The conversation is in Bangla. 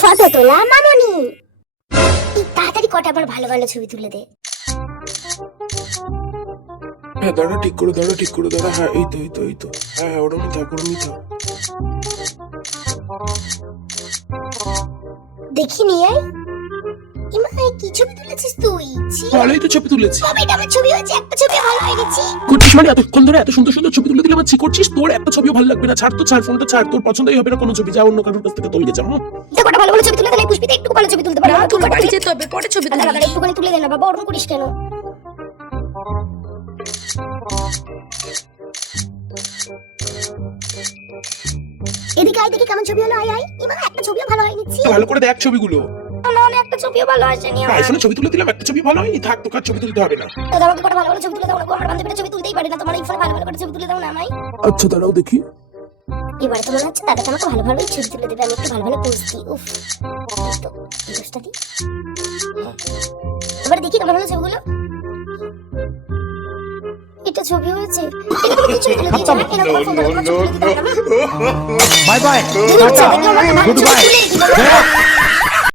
ফটো তোলা মামনি, তাড়াতাড়ি কটা আবার ভালো ভালো ছবি তুলে দে। হ্যাঁ দাঁড়া, ঠিক করে দাঁড়া, ঠিক করে দাঁড়া। হ্যাঁ এই তো এই তো এই তো, হ্যাঁ ওরমই থাক, ওরমই থাক। দেখিনি ইমা, কি ছবি তুলেছিস তুই? ভালোই তো ছবি তুলেছি। কবেটা আমার ছবি হয়েছে, একটা ছবি ভালো হয়েছে। করছিস মানে এতক্ষণ ধরে এত সুন্দর সুন্দর ছবি তুলে দিলে আমার ছি করছিস? তোর একটা ছবিও ভালো লাগবে না, ছাড় তো, ছাড় ফোনটা ছাড়, তোর পছন্দই হবে না কোনো ছবি, যা অন্য কারোর কাছ থেকে তুলে যা। তো কটা ভালো ভালো ছবি তুলে দিলে পুষ্পিতে একটু ভালো ছবি তুলতে পারে না? তুই বাড়ি যেতে হবে, পরে ছবি তুলিস। দাদা একটুখানি তুলে দে না বাবা, ওরকম করিস কেন? এদিকে আয়, দেখি কেমন ছবি হলো। আয় আয় ইমা, একটা ছবিও ভালো হয়নি। ভালো করে দেখ ছবিগুলো। না একটা ছবিও ভালো আসেনি। আইফোনে ছবি তুলে দিলাম, একটা ছবি ভালো হয়নি, থাক, তোকে আর ছবি তুলতে হবে না। দাদা আমাকে কটা ভালো ভালো ছবি তুলে দাও না, আমার বান্ধবীরা ছবি তুলতেই পারে না, তোমার এই ফোনে ভালো ভালো করে ছবি তুলে দাও না আমায়। আচ্ছা দাঁড়াও দেখি। এবারে তো মনে হচ্ছে দাদা আমাকে ভালো ভালোই ছবি তুলে দেবে, আমি একটু ভালো ভালো পোজ দিই। উফ, এই তো এই পোজটা দিই। এবারে দেখি তোমার ভালো ছবিগুলো। এটা ছবি হয়েছে, এটা তুমি ছবি তুলে দিয়েছো না? এরকম ফোন ধরে ছবি তুলে দিতে হবে না। Bye bye, good bye.